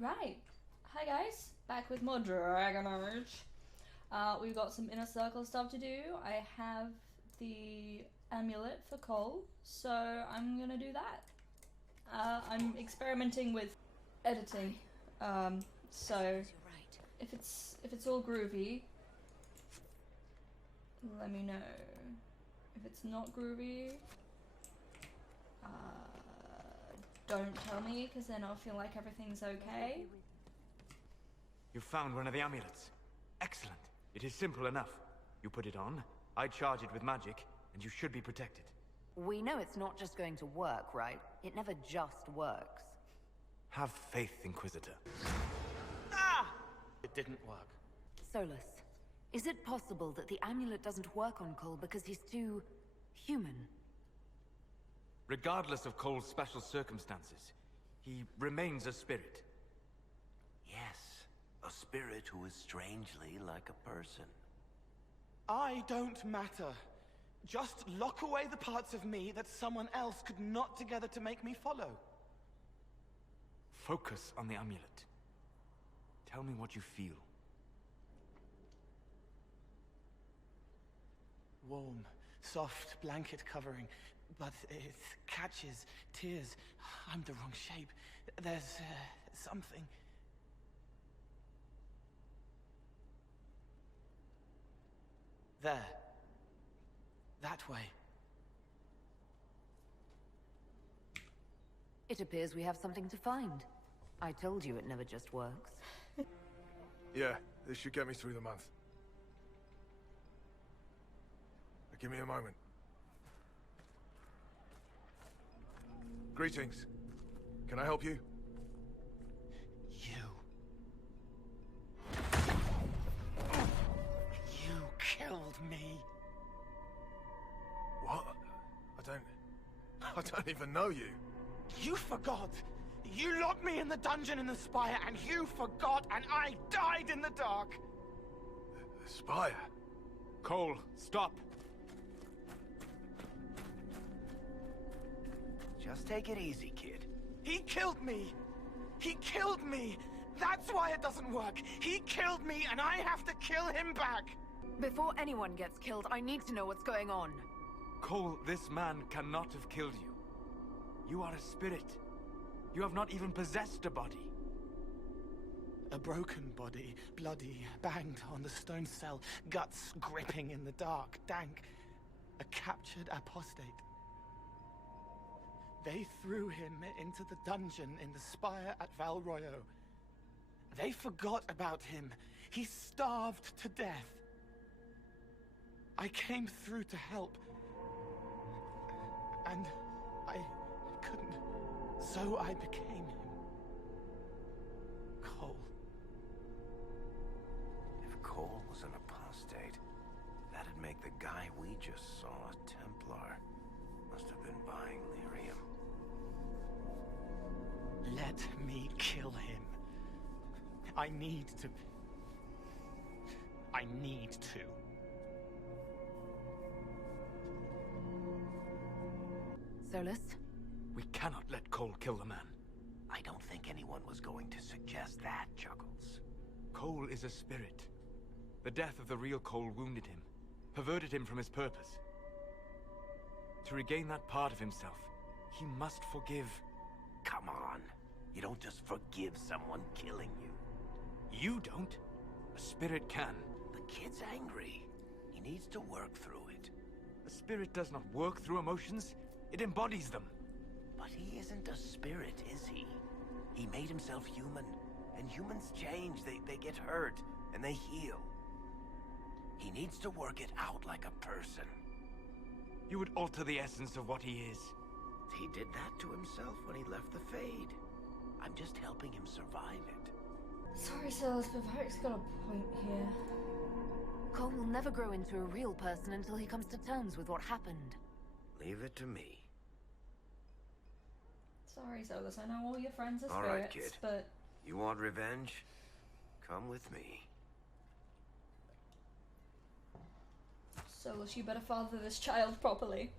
Right. Hi guys, back with more Dragon Age. We've got some inner circle stuff to do. I have the amulet for Cole, so I'm gonna do that. I'm experimenting with editing, so if it's all groovy, let me know. If it's not groovy, don't tell me, because then I'll feel like everything's okay. You found one of the amulets. Excellent. It is simple enough. You put it on, I charge it with magic, and you should be protected. We know it's not just going to work, right? It never just works. Have faith, Inquisitor. Ah! It didn't work. Solus, is it possible that the amulet doesn't work on Cole because he's too... human? Regardless of Cole's special circumstances, he remains a spirit. Yes, a spirit who is strangely like a person. I don't matter. Just lock away the parts of me that someone else could knot together to make me follow. Focus on the amulet. Tell me what you feel. Warm, soft blanket covering, but it catches tears. I'm the wrong shape. There's something. There. That way. It appears we have something to find. I told you it never just works. Yeah, this should get me through the month. Give me a moment. Greetings. Can I help you? You killed me. What? I don't even know you. You forgot. You locked me in the dungeon in the spire, and you forgot, and I died in the dark. The spire? Cole, stop! Just take it easy, kid. He killed me. He killed me. That's why it doesn't work. He killed me, and I have to kill him back. Before anyone gets killed, I need to know what's going on. Cole, this man cannot have killed you. You are a spirit. You have not even possessed a body. A broken body, bloody, banged on the stone cell, guts gripping in the dark, dank. A captured apostate. They threw him into the dungeon in the spire at Val Royo. They forgot about him. He starved to death. I came through to help. And I couldn't. So I became him. Cole. If Cole was an apostate, that'd make the guy we just saw a Templar. Must have been buying lyrium. Let me kill him. I need to. Solus? We cannot let Cole kill the man. I don't think anyone was going to suggest that, Chuckles. Cole is a spirit. The death of the real Cole wounded him, perverted him from his purpose. To regain that part of himself, he must forgive. Come on. You don't just forgive someone killing you. You don't. A spirit can. The kid's angry. He needs to work through it. A spirit does not work through emotions. It embodies them. But he isn't a spirit, is he? He made himself human. And humans change. They get hurt. And they heal. He needs to work it out like a person. You would alter the essence of what he is. He did that to himself when he left the Fade. I'm just helping him survive it. Sorry, Solus, but Varric's got a point here. Cole will never grow into a real person until he comes to terms with what happened. Leave it to me. Sorry, Solus, I know all your friends are All spirits, right, kid. but... You want revenge? Come with me. Solus, you better father this child properly.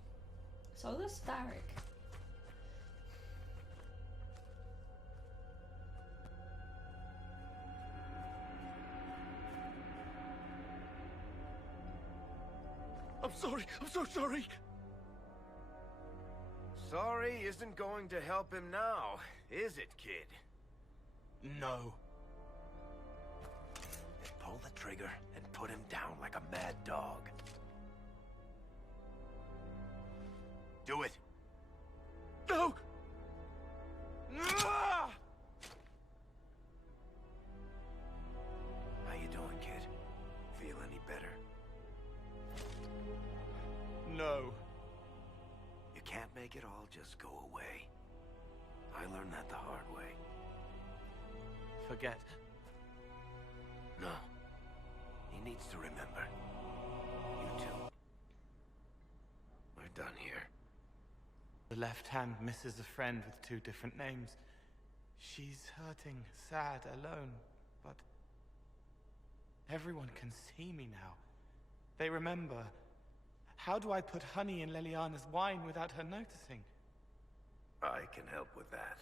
Solus? Varric. I'm sorry. I'm so sorry. Sorry isn't going to help him now, is it, kid? No. Then pull the trigger and put him down like a mad dog. Do it. No! How you doing, kid? Feel any better? No. You can't make it all just go away. I learned that the hard way. Forget. No. He needs to remember. You too. We're done here. The left hand misses a friend with 2 different names. She's hurting, sad, alone, but everyone can see me now. They remember. How do I put honey in Leliana's wine without her noticing? I can help with that.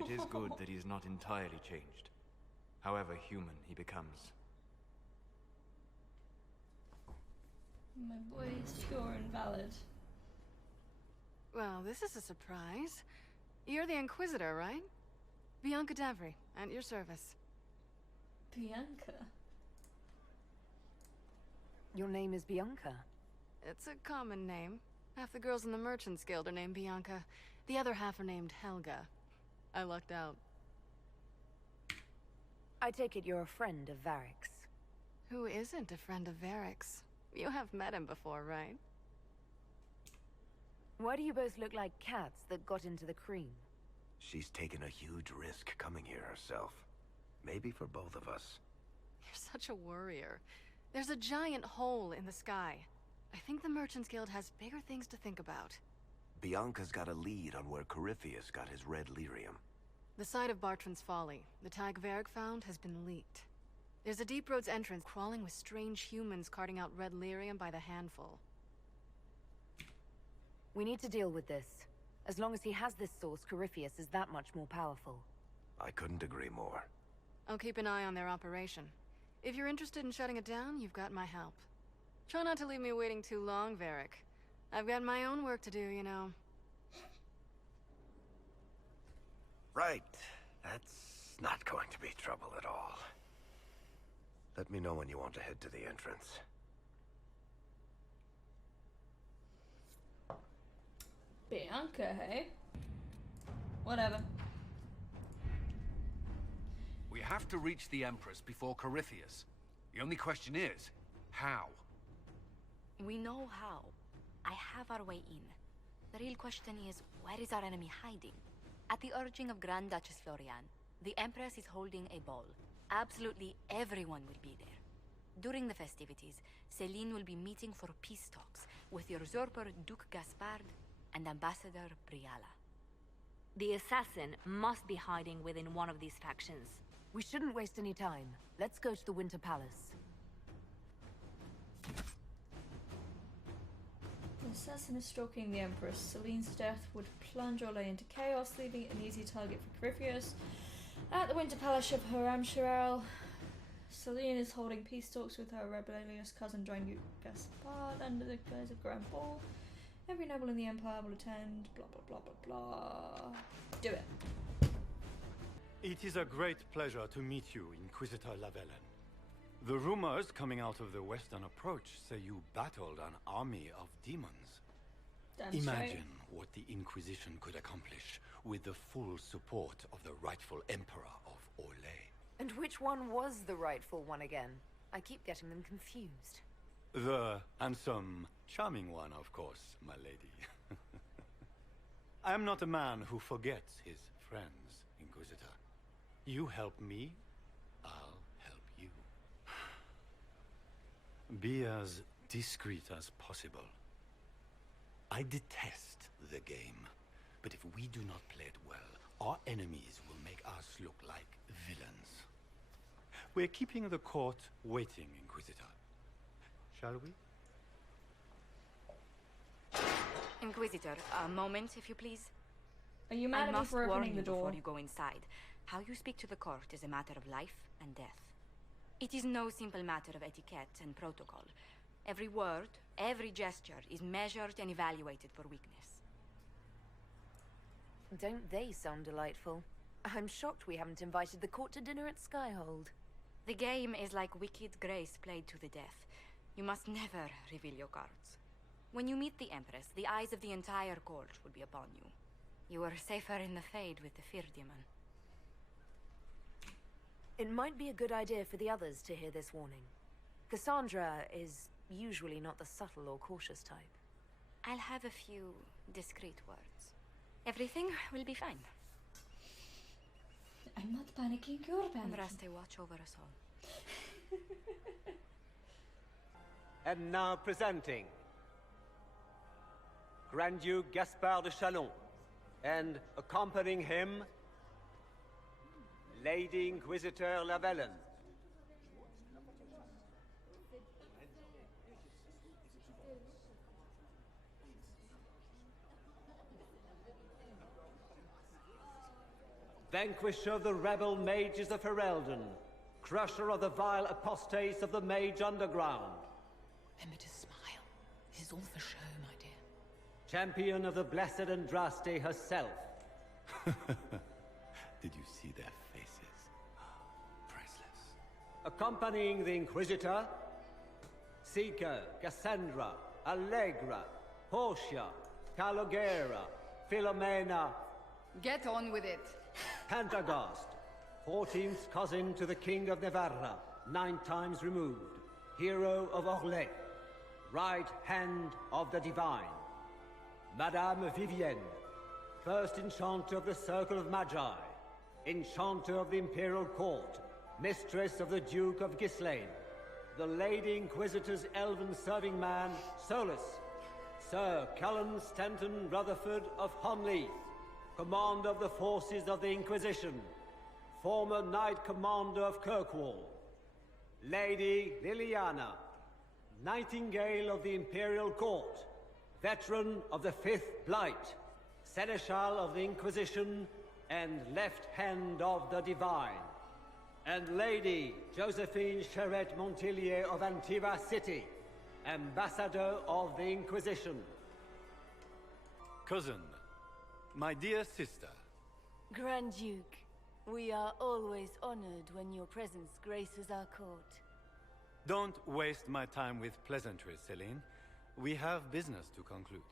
It is good that he is not entirely changed, however human he becomes. My boy is pure and valid. Well, this is a surprise. You're the Inquisitor, right? Bianca Davry, at your service. Bianca? Your name is Bianca. It's a common name. Half the girls in the Merchants Guild are named Bianca. The other half are named Helga. I lucked out. I take it you're a friend of Varric's. Who isn't a friend of Varric's? You have met him before, right? Why do you both look like cats that got into the cream? She's taken a huge risk coming here herself. Maybe for both of us. You're such a worrier. There's a giant hole in the sky. I think the Merchants Guild has bigger things to think about. Bianca's got a lead on where Corypheus got his red lyrium. The site of Bartran's Folly, the tag Varric found, has been leaked. There's a deep roads entrance crawling with strange humans carting out red lyrium by the handful. We need to deal with this. As long as he has this source, Corypheus is that much more powerful. I couldn't agree more. I'll keep an eye on their operation. If you're interested in shutting it down, you've got my help. Try not to leave me waiting too long, Varric. I've got my own work to do, you know. Right. That's not going to be trouble at all. Let me know when you want to head to the entrance. Bianca, hey? Whatever. We have to reach the Empress before Corypheus. The only question is, how? We know how. I have our way in. The real question is, where is our enemy hiding? At the urging of Grand Duchess Florian, the Empress is holding a ball. Absolutely everyone will be there. During the festivities, Celine will be meeting for peace talks with the usurper Duke Gaspard and Ambassador Briala. The assassin must be hiding within one of these factions. We shouldn't waste any time. Let's go to the Winter Palace. The assassin is stalking the Empress. Celine's death would plunge Orlais into chaos, leaving an easy target for Corypheus. At the Winter Palace of Haram-Shiral, Celine is holding peace talks with her rebellious cousin Duke Gaspard under the guise of Grand Ball. Every noble in the Empire will attend, blah blah blah blah blah. Do it. It is a great pleasure to meet you, Inquisitor Lavellen. The rumors coming out of the Western Approach say you battled an army of demons. Damn Imagine straight. what the Inquisition could accomplish with the full support of the rightful Emperor of Orlais. And which one was the rightful one again? I keep getting them confused. The handsome, charming one, of course, my lady. I am not a man who forgets his friends, Inquisitor. You help me, I'll help you. Be as discreet as possible. I detest the game, but if we do not play it well, our enemies will make us look like villains. We're keeping the court waiting, Inquisitor. Shall we? Inquisitor, a moment, if you please. Are you I mad at me must for warn opening you the door? before you go inside. How you speak to the court is a matter of life and death. It is no simple matter of etiquette and protocol. Every word, every gesture is measured and evaluated for weakness. Don't they sound delightful? I'm shocked we haven't invited the court to dinner at Skyhold. The game is like Wicked Grace played to the death. You must never reveal your cards. When you meet the Empress, the eyes of the entire court will be upon you. You are safer in the Fade with the Fear Demon. It might be a good idea for the others to hear this warning. Cassandra is usually not the subtle or cautious type. I'll have a few discreet words. Everything will be fine. I'm not panicking, you're panicking. Raste, watch over us all. And now presenting Grand Duke Gaspard de Chalon, and accompanying him, Lady Inquisitor Lavellen. Vanquisher of the rebel mages of Ferelden, crusher of the vile apostates of the Mage Underground. Remember to smile. This is all for show, my dear. Champion of the blessed Andraste herself. Did you see their faces? Priceless. Accompanying the Inquisitor, Seeker, Cassandra, Allegra, Portia, Calogera, Philomena. Get on with it. Pantagast, 14th cousin to the King of Navarra, 9 times removed, hero of Orlais, right hand of the Divine. Madame Vivienne, first enchanter of the Circle of Magi, enchanter of the Imperial Court, mistress of the Duke of Ghislaine, the Lady Inquisitor's elven serving man, Solus, Sir Cullen Stanton Rutherford of Honleith, commander of the forces of the Inquisition, former Knight Commander of Kirkwall, Lady Liliana, Nightingale of the Imperial Court, veteran of the Fifth Blight, Seneschal of the Inquisition, and left hand of the Divine, and Lady Josephine Charette Montillier of Antiva City, Ambassador of the Inquisition. Cousin, my dear sister. Grand Duke, we are always honored when your presence graces our court. Don't waste my time with pleasantries, Celine. We have business to conclude.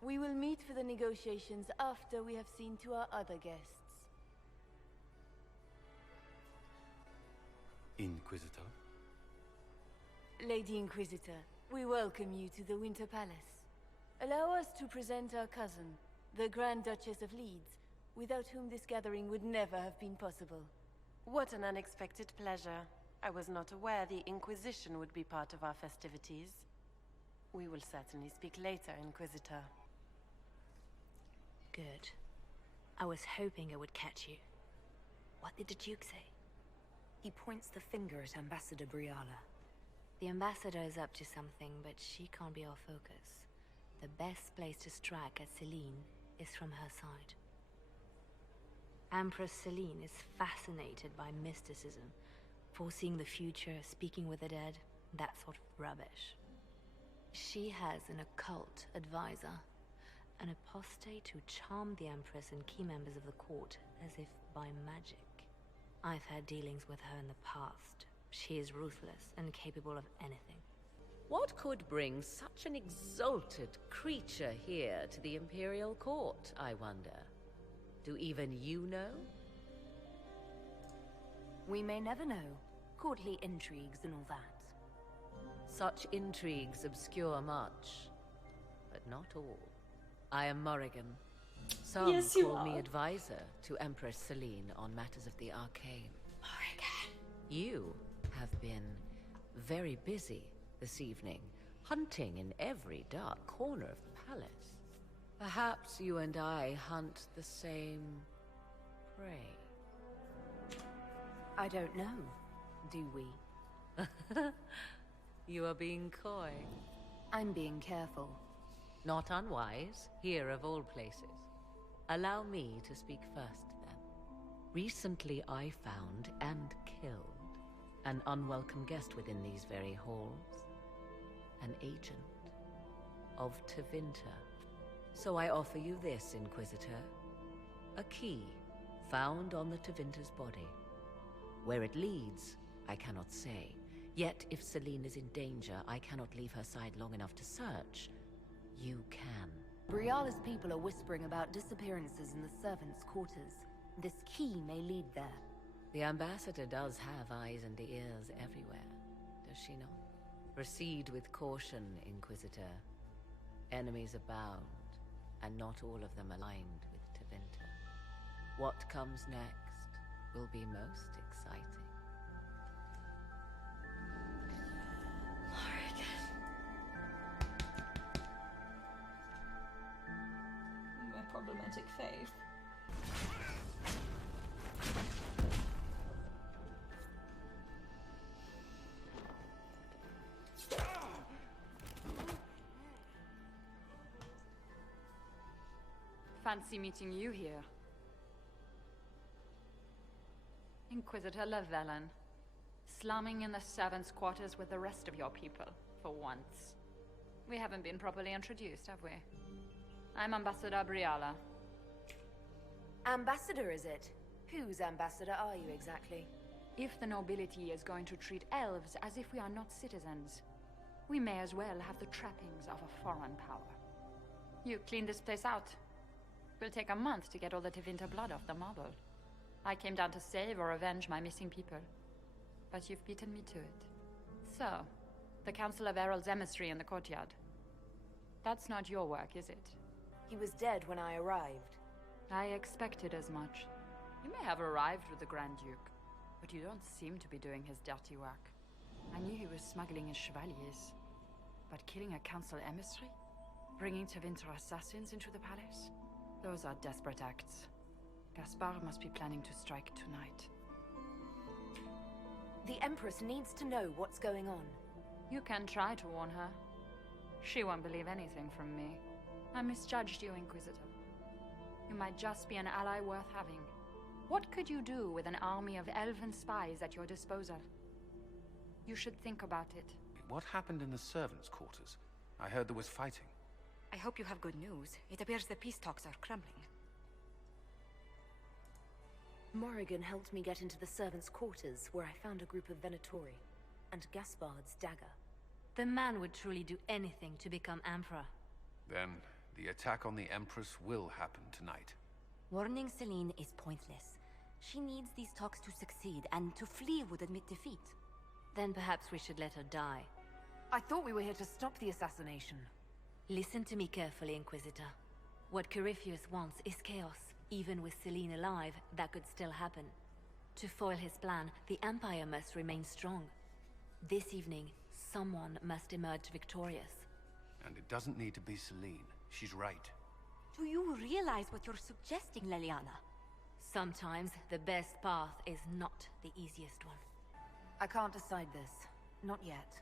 We will meet for the negotiations after we have seen to our other guests. Inquisitor? Lady Inquisitor, we welcome you to the Winter Palace. Allow us to present our cousin, the Grand Duchess of Leeds, without whom this gathering would never have been possible. What an unexpected pleasure. I was not aware the Inquisition would be part of our festivities. We will certainly speak later, Inquisitor. Good. I was hoping it would catch you. What did the Duke say? He points the finger at Ambassador Briala. The Ambassador is up to something, but she can't be our focus. The best place to strike at Celine is from her side. Empress Celine is fascinated by mysticism, foreseeing the future, speaking with the dead, that sort of rubbish. She has an occult advisor, an apostate who charmed the Empress and key members of the court as if by magic. I've had dealings with her in the past. She is ruthless and capable of anything. What could bring such an exalted creature here to the Imperial Court, I wonder? Do even you know? We may never know. Courtly intrigues and all that. Such intrigues obscure much, but not all. I am Morrigan. Some Yes, you call me are. advisor to Empress Celine on matters of the arcane. Morrigan. You have been very busy this evening, hunting in every dark corner of the palace. Perhaps you and I hunt the same prey. I don't know. Do we? You are being coy. I'm being careful. Not unwise, here of all places. Allow me to speak first, then. Recently I found and killed An unwelcome guest within these very halls. An agent of Tevinter. So I offer you this, Inquisitor. A key found on the Tevinter's body. Where it leads, I cannot say. Yet, if Celine is in danger, I cannot leave her side long enough to search. You can. Briala's people are whispering about disappearances in the servants' quarters. This key may lead there. The ambassador does have eyes and ears everywhere, does she not? Proceed with caution, Inquisitor. Enemies abound, and not all of them aligned with Tevinter. What comes next will be most exciting. My problematic faith. Fancy meeting you here. Inquisitor Llewellyn. Slumming in the servants' quarters with the rest of your people, for once. We haven't been properly introduced, have we? I'm Ambassador Briala. Ambassador, is it? Whose ambassador are you exactly? If the nobility is going to treat elves as if we are not citizens, we may as well have the trappings of a foreign power. You clean this place out. Will take a month to get all the Tevinter blood off the marble. I came down to save or avenge my missing people. But you've beaten me to it. So, the Council of Errol's emissary in the courtyard. That's not your work, is it? He was dead when I arrived. I expected as much. You may have arrived with the Grand Duke, but you don't seem to be doing his dirty work. I knew he was smuggling his chevaliers. But killing a Council emissary? Bringing Tevinter assassins into the palace? Those are desperate acts. Gaspard must be planning to strike tonight. The Empress needs to know what's going on. You can try to warn her. She won't believe anything from me. I misjudged you, Inquisitor. You might just be an ally worth having. What could you do with an army of elven spies at your disposal? You should think about it. What happened in the servants' quarters? I heard there was fighting. I hope you have good news. It appears the peace talks are crumbling. Morrigan helped me get into the servants' quarters, where I found a group of Venatori, and Gaspard's dagger. The man would truly do anything to become Emperor. Then, the attack on the Empress will happen tonight. Warning Celine is pointless. She needs these talks to succeed, and to flee would admit defeat. Then perhaps we should let her die. I thought we were here to stop the assassination. Listen to me carefully, Inquisitor. What Corypheus wants is chaos. Even with Celine alive, that could still happen. To foil his plan, the Empire must remain strong. This evening, someone must emerge victorious. And it doesn't need to be Celine. She's right. Do you realize what you're suggesting, Leliana? Sometimes the best path is not the easiest one. I can't decide this. Not yet.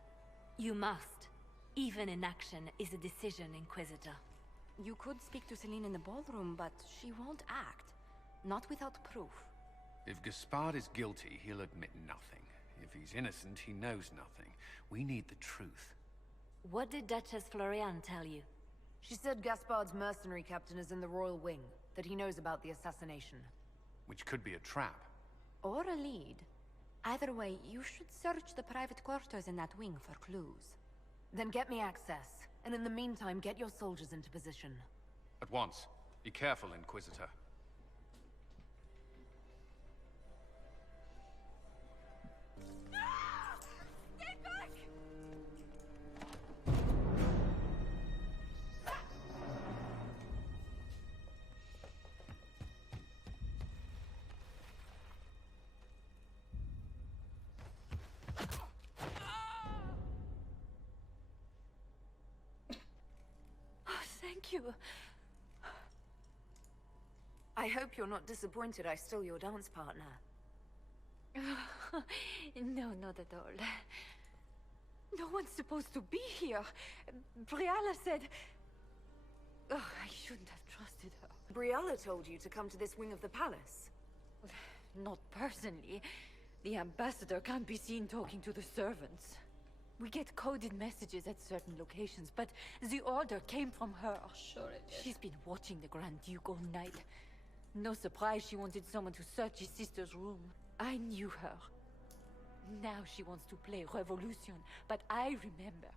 You must. Even inaction is a decision, Inquisitor. You could speak to Celine in the ballroom, but she won't act. Not without proof. If Gaspard is guilty, he'll admit nothing. If he's innocent, he knows nothing. We need the truth. What did Duchess Florian tell you? She said Gaspard's mercenary captain is in the royal wing, that he knows about the assassination. Which could be a trap. Or a lead. Either way, you should search the private quarters in that wing for clues. Then get me access, and in the meantime, get your soldiers into position. At once. Be careful, Inquisitor. Stay back! Thank you. I hope you're not disappointed I stole your dance partner. No, not at all. No one's supposed to be here. Briala said... Oh, I shouldn't have trusted her. Briala told you to come to this wing of the palace. Not personally. The ambassador can't be seen talking to the servants. We get coded messages at certain locations, but the order came from her. Sure it did. She's been watching the Grand Duke all night. No surprise she wanted someone to search his sister's room. I knew her. Now she wants to play Revolution, but I remember.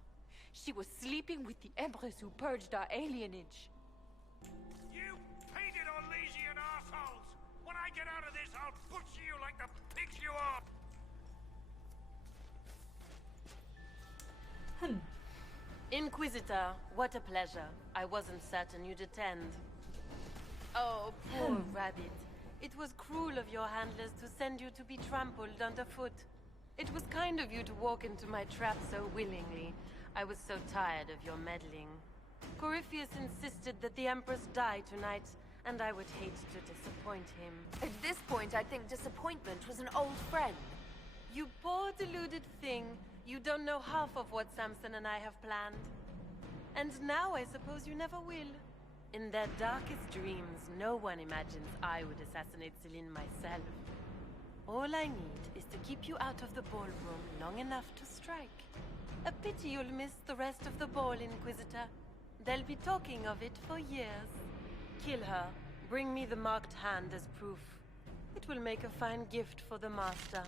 She was sleeping with the Empress who purged our alienage. You painted Orlesian assholes! When I get out of this, I'll butcher you like the pigs you are! Inquisitor, what a pleasure. I wasn't certain you'd attend. Oh, poor rabbit. It was cruel of your handlers to send you to be trampled underfoot. It was kind of you to walk into my trap so willingly. I was so tired of your meddling. Corypheus insisted that the Empress die tonight, and I would hate to disappoint him. At this point, I think disappointment was an old friend. You poor deluded thing. You don't know half of what Samson and I have planned. And now I suppose you never will. In their darkest dreams, no one imagines I would assassinate Celine myself. All I need is to keep you out of the ballroom long enough to strike. A pity you'll miss the rest of the ball, Inquisitor. They'll be talking of it for years. Kill her. Bring me the marked hand as proof. It will make a fine gift for the Master.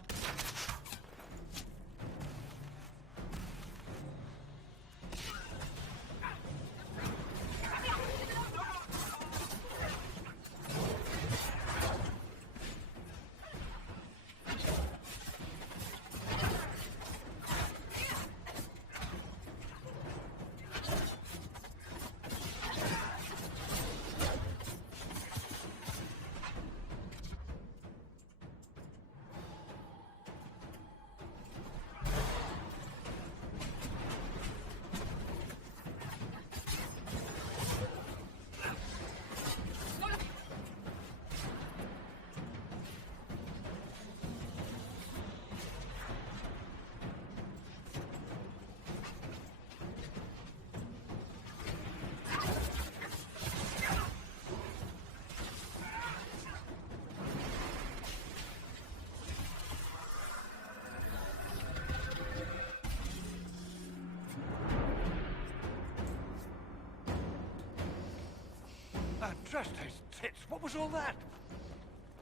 Andraste's tits, what was all that?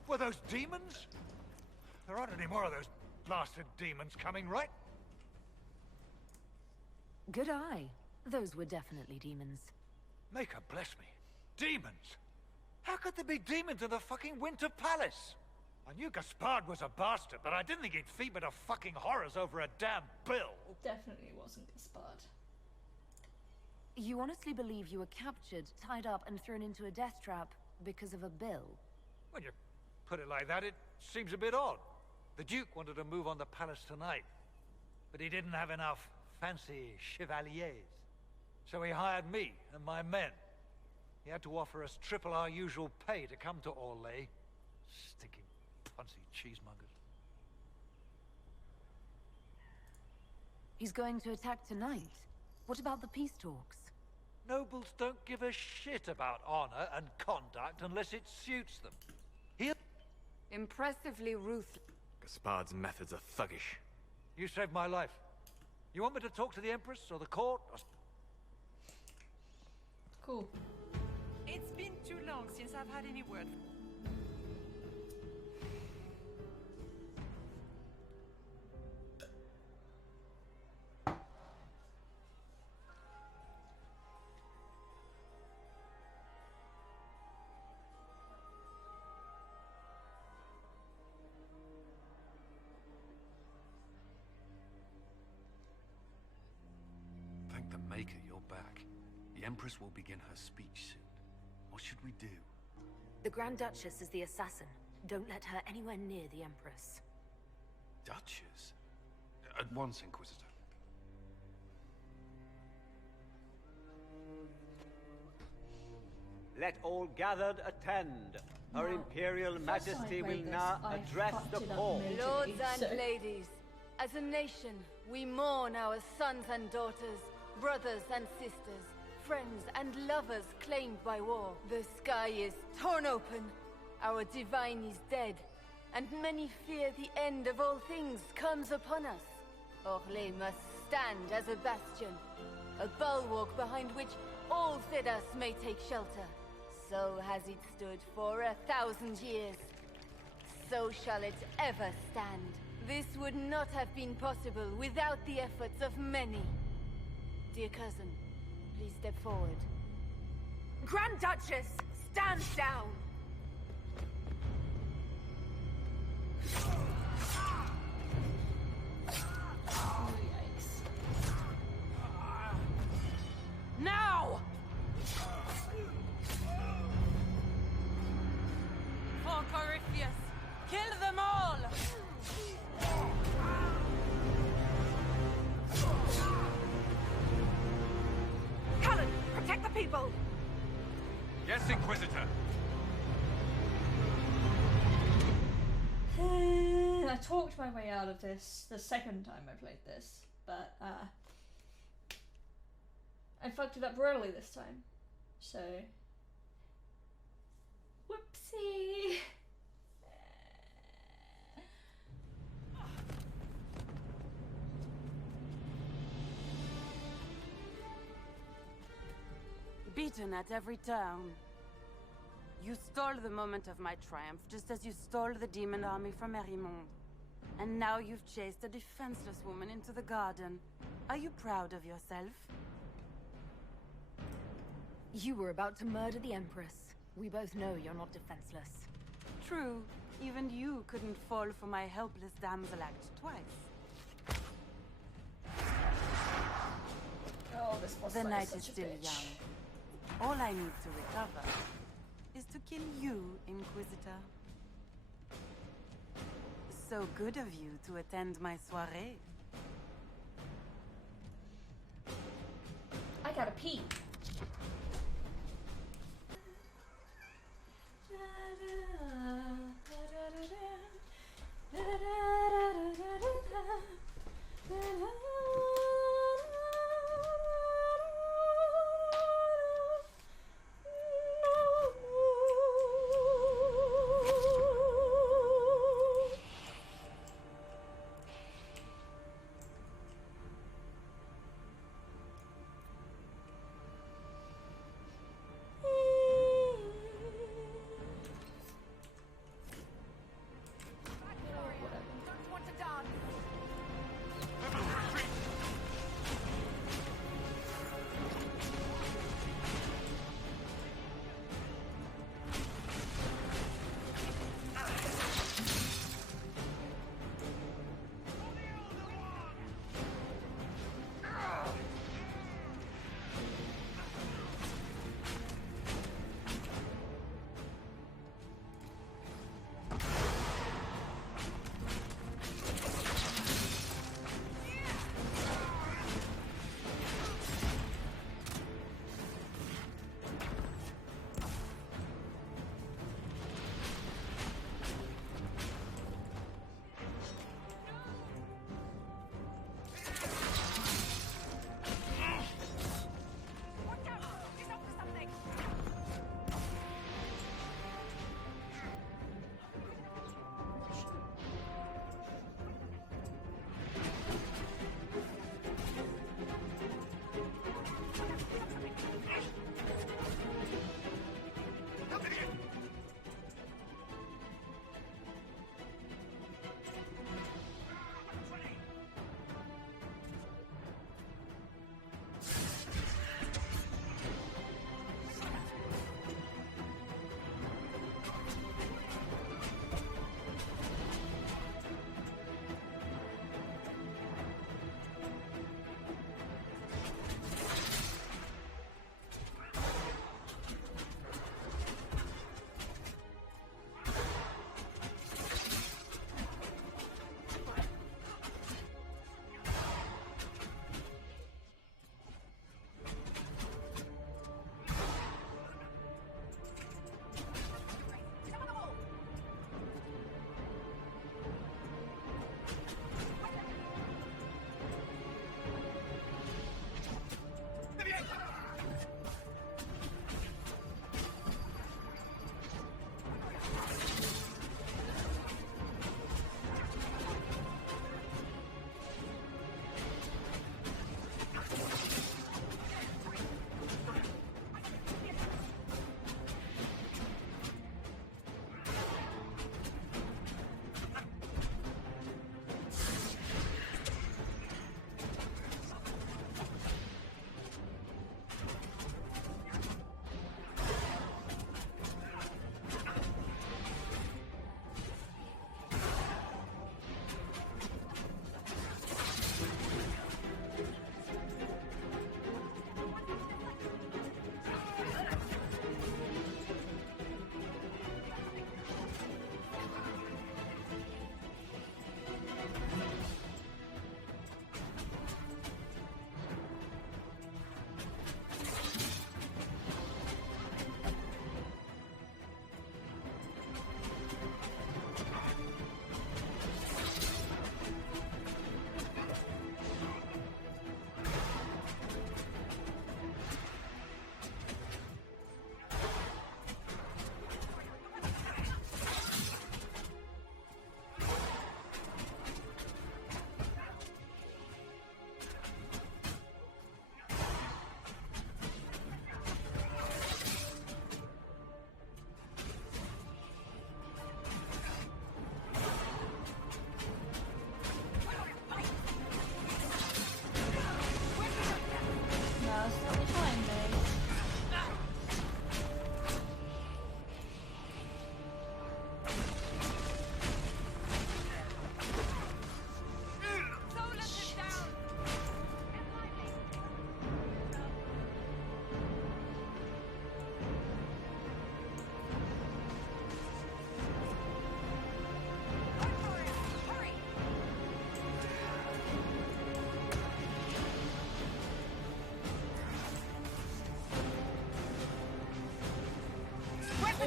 Were those demons? There aren't any more of those blasted demons coming, right? Good eye. Those were definitely demons. Make her bless me. Demons? How could there be demons in the fucking Winter Palace? I knew Gaspard was a bastard, but I didn't think he'd feed me to fucking horrors over a damn bill. Definitely wasn't Gaspard. You honestly believe you were captured, tied up, and thrown into a death trap because of a bill? When you put it like that, it seems a bit odd. The Duke wanted to move on the palace tonight, but he didn't have enough fancy chevaliers. So he hired me and my men. He had to offer us triple our usual pay to come to Orlais. Stinking punsy cheesemongers. He's going to attack tonight. What about the peace talks? Nobles don't give a shit about honor and conduct unless it suits them. He'll... Impressively ruthless. Gaspard's methods are thuggish. You saved my life. You want me to talk to the Empress or the court? Or... Cool. It's been too long since I've had any word. Thank the Maker you're back. The Empress will begin her speech soon. What should we do? The Grand Duchess is the assassin. Don't let her anywhere near the Empress. Duchess? At once, Inquisitor. Let all gathered attend. Her Imperial Majesty will now address the call. Lords and ladies, as a nation, we mourn our sons and daughters, brothers and sisters, friends and lovers claimed by war. The sky is torn open. Our divine is dead. and many fear the end of all things comes upon us. Orlais must stand as a bastion, a bulwark behind which all Thedas may take shelter. So has it stood for 1,000 years. So shall it ever stand. This would not have been possible without the efforts of many. Dear cousin, please step forward. Grand Duchess, stand down! Now! For Corypheus, kill them all! Cullen, protect the people! Yes, Inquisitor. I talked my way out of this the second time I played this, but I fucked it up royally this time. So, whoopsie. Beaten at every turn. You stole the moment of my triumph, just as you stole the demon army from Merimond. And now you've chased a defenseless woman into the garden. Are you proud of yourself? You were about to murder the Empress. We both know you're not defenseless. True. Even you couldn't fall for my helpless damsel act twice. Oh, this boss The fight night is is such a still bitch. young. All I need to recover is to kill you, Inquisitor. So good of you to attend my soirée. I gotta pee.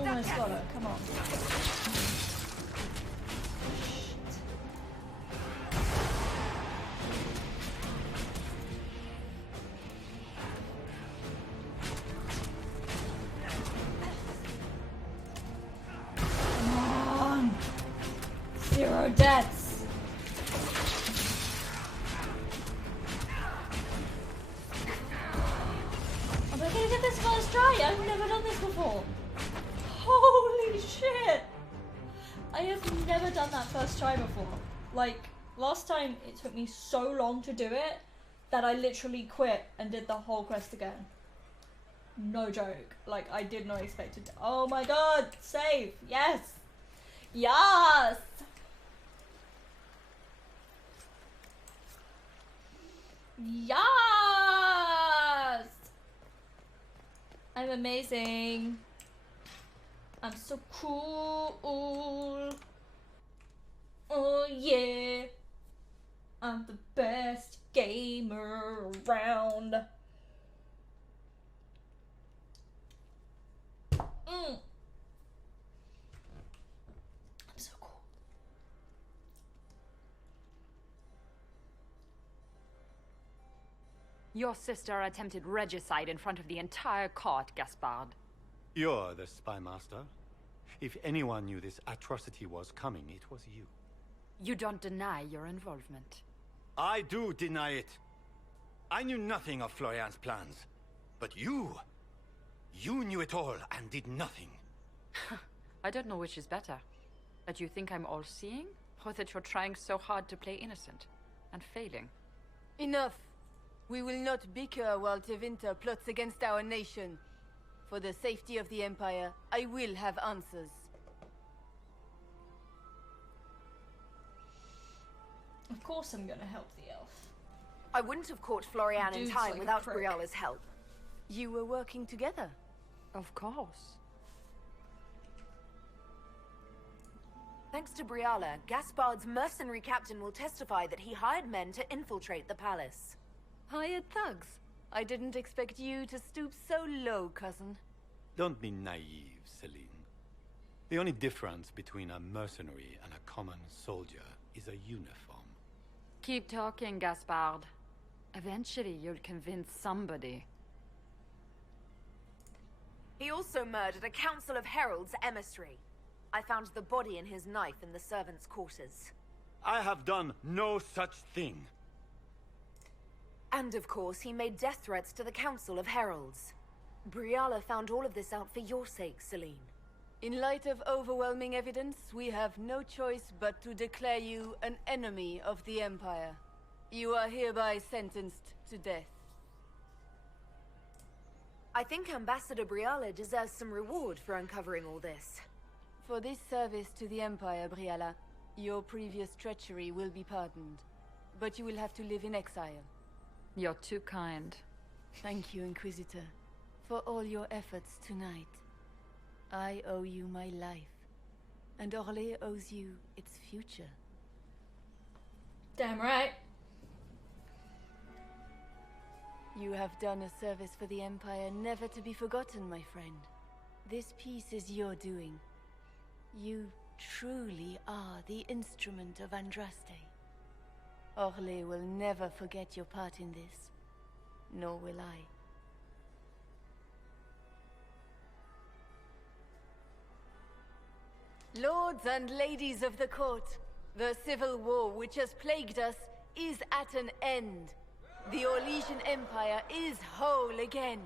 almost got her. Come on. Come on. 0 deaths. Am I gonna get this first try? I've never done this before. Holy shit! I have never done that first try before. Like, last time it took me so long to do it that I literally quit and did the whole quest again. No joke. Like, I did not expect it to. Oh my god! Save! Yes! Yes! Yes! I'm amazing. I'm so cool. Oh yeah. I'm the best gamer around. I'm so cool. Your sister attempted regicide in front of the entire court, Gaspard. You're the spy master. If anyone knew this atrocity was coming, it was you. You don't deny your involvement. I do deny it. I knew nothing of Florian's plans. But you knew it all and did nothing. I don't know which is better. That you think I'm all-seeing, or that you're trying so hard to play innocent and failing. Enough. We will not bicker while Tevinter plots against our nation. For the safety of the Empire, I will have answers. Of course I'm gonna help the elf. I wouldn't have caught Florian in Dude's time like a without prick. Briala's help. You were working together? Of course. Thanks to Briala, Gaspard's mercenary captain will testify that he hired men to infiltrate the palace. Hired thugs? I didn't expect you to stoop so low, cousin. Don't be naive, Celine. The only difference between a mercenary and a common soldier is a uniform. Keep talking, Gaspard. Eventually, you'll convince somebody. He also murdered a council of heralds emissary. I found the body and his knife in the servants' quarters. I have done no such thing. And of course, he made death threats to the Council of Heralds. Briala found all of this out for your sake, Celine. In light of overwhelming evidence, we have no choice but to declare you an enemy of the Empire. You are hereby sentenced to death. I think Ambassador Briala deserves some reward for uncovering all this. For this service to the Empire, Briala, your previous treachery will be pardoned. But you will have to live in exile. You're too kind. Thank you, Inquisitor, for all your efforts tonight. I owe you my life, and Orlais owes you its future. Damn right. You have done a service for the Empire never to be forgotten, my friend. This piece is your doing. You truly are the instrument of Andraste. Orlais will never forget your part in this, nor will I. Lords and ladies of the court, the civil war which has plagued us is at an end. The Orlesian Empire is whole again.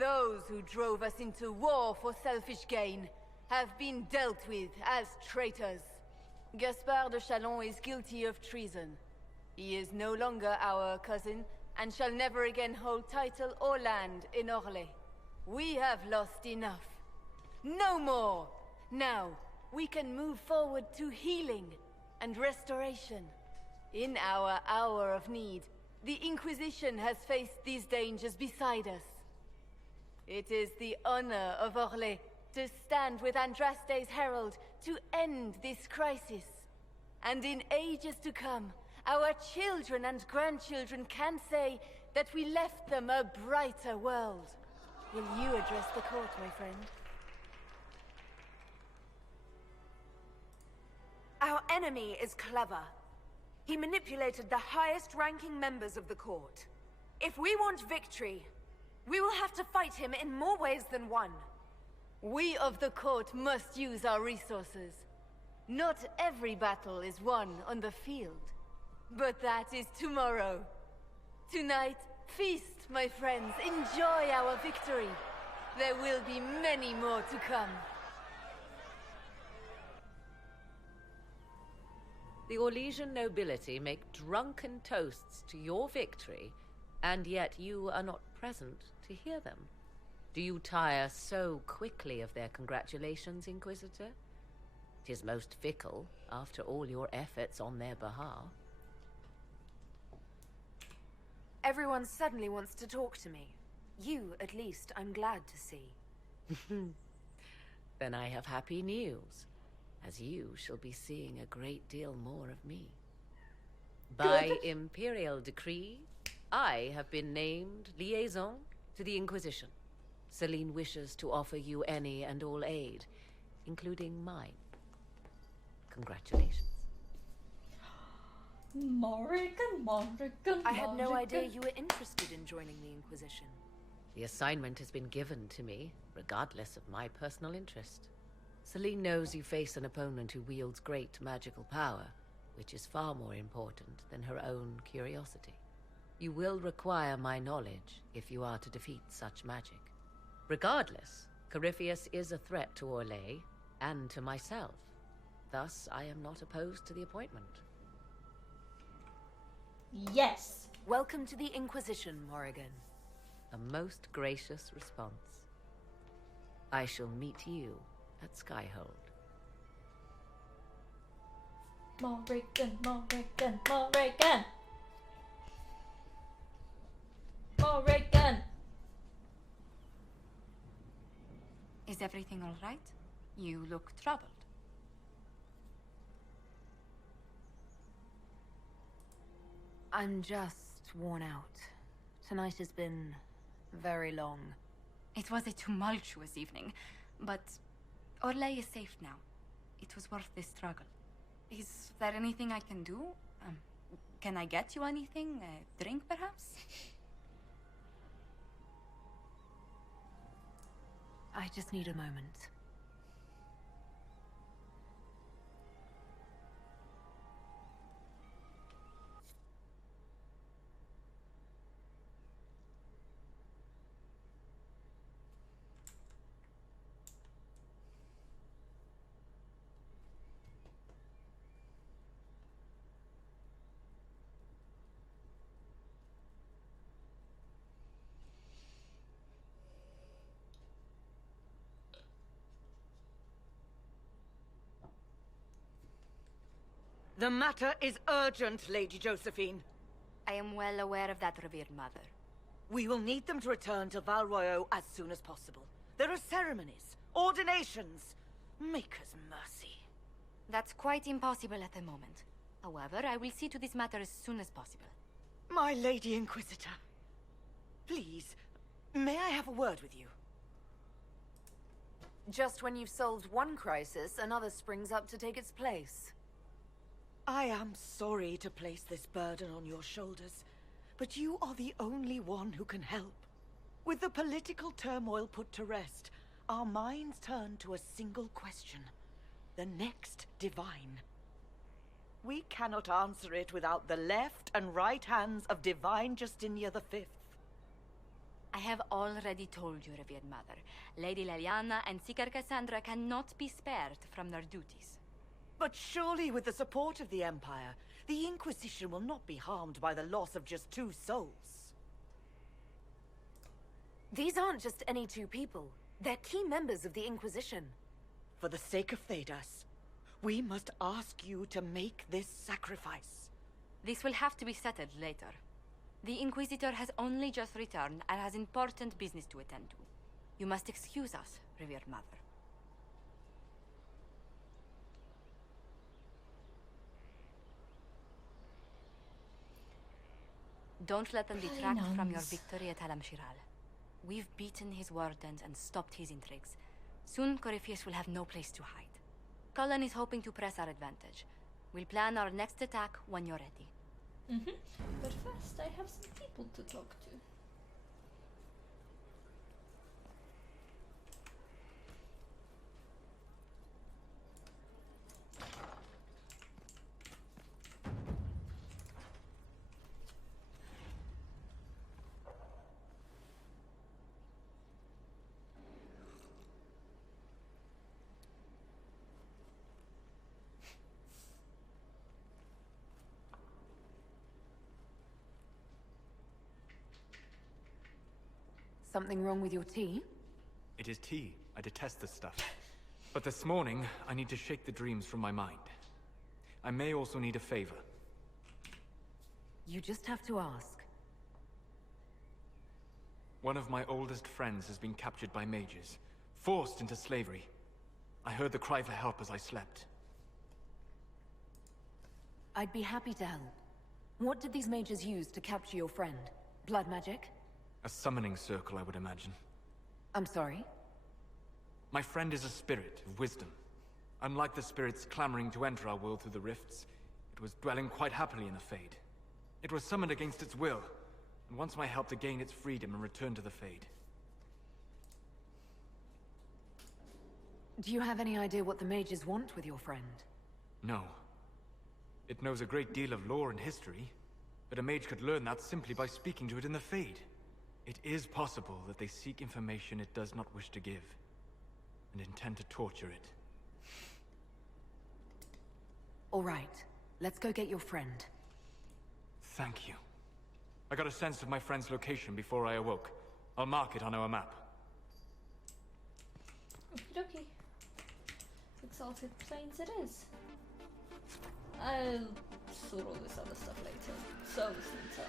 Those who drove us into war for selfish gain have been dealt with as traitors. Gaspard de Chalon is guilty of treason. He is no longer our cousin, and shall never again hold title or land in Orlais. We have lost enough. No more! Now, we can move forward to healing and restoration. In our hour of need, the Inquisition has faced these dangers beside us. It is the honor of Orlais to stand with Andraste's herald to end this crisis. And in ages to come, our children and grandchildren can say that we left them a brighter world. Will you address the court, my friend? enemy is clever. He manipulated the highest-ranking members of the court. If we want victory, we will have to fight him in more ways than one. We of the court must use our resources. Not every battle is won on the field. But that is tomorrow. Tonight, feast, my friends. Enjoy our victory. There will be many more to come. The Orlesian nobility make drunken toasts to your victory, and yet you are not present to hear them. Do you tire so quickly of their congratulations, Inquisitor? 'Tis most fickle, after all your efforts on their behalf. Everyone suddenly wants to talk to me. You, at least, I'm glad to see. Then I have happy news, as you shall be seeing a great deal more of me. By Imperial decree, I have been named liaison to the Inquisition. Celine wishes to offer you any and all aid, including mine. Congratulations. Morrigan. I had no idea you were interested in joining the Inquisition. The assignment has been given to me, regardless of my personal interest. Celine knows you face an opponent who wields great magical power, which is far more important than her own curiosity. You will require my knowledge if you are to defeat such magic. Regardless, Corypheus is a threat to Orlais and to myself. Thus, I am not opposed to the appointment. Yes! Welcome to the Inquisition, Morrigan. A most gracious response. I shall meet you at Skyhold. Morrigan, Morrigan, Morrigan! Morrigan! Is everything all right? You look troubled. I'm just worn out. Tonight has been very long. It was a tumultuous evening, but Orlais is safe now. It was worth the struggle. Is there anything I can do? Can I get you anything? A drink, perhaps? I just need a moment. The matter is urgent, Lady Josephine. I am well aware of that, revered mother. We will need them to return to Val Royeaux as soon as possible. There are ceremonies, ordinations. Make us mercy. That's quite impossible at the moment. However, I will see to this matter as soon as possible. My Lady Inquisitor, please, may I have a word with you? Just when you've solved one crisis, another springs up to take its place. I am sorry to place this burden on your shoulders, but you are the only one who can help. With the political turmoil put to rest, our minds turn to a single question. The next divine. We cannot answer it without the left and right hands of Divine Justinia V. I have already told you, revered mother. Lady Leliana and Seeker Cassandra cannot be spared from their duties. But surely with the support of the Empire, the Inquisition will not be harmed by the loss of just 2 souls. These aren't just any 2 people. They're key members of the Inquisition. For the sake of Thedas, we must ask you to make this sacrifice. This will have to be settled later. The Inquisitor has only just returned and has important business to attend to. You must excuse us, revered mother. Don't let them detract from your victory at Alam-Shiral. We've beaten his wardens and stopped his intrigues. Soon, Corypheus will have no place to hide. Cullen is hoping to press our advantage. We'll plan our next attack when you're ready. But first, I have some people to talk to. Something wrong with your tea? It is tea. I detest this stuff. But this morning, I need to shake the dreams from my mind. I may also need a favor. You just have to ask. One of my oldest friends has been captured by mages, forced into slavery. I heard the cry for help as I slept. I'd be happy to help. What did these mages use to capture your friend? Blood magic? A summoning circle, I would imagine. I'm sorry? My friend is a spirit of wisdom. Unlike the spirits clamoring to enter our world through the rifts, it was dwelling quite happily in the Fade. It was summoned against its will, and wants my help to gain its freedom and return to the Fade. Do you have any idea what the mages want with your friend? No. It knows a great deal of lore and history, but a mage could learn that simply by speaking to it in the Fade. It is possible that they seek information it does not wish to give, and intend to torture it. All right, let's go get your friend. Thank you. I got a sense of my friend's location before I awoke. I'll mark it on our map. Okie dokie. Exalted Plains it is. I'll sort all this other stuff later. So this itself.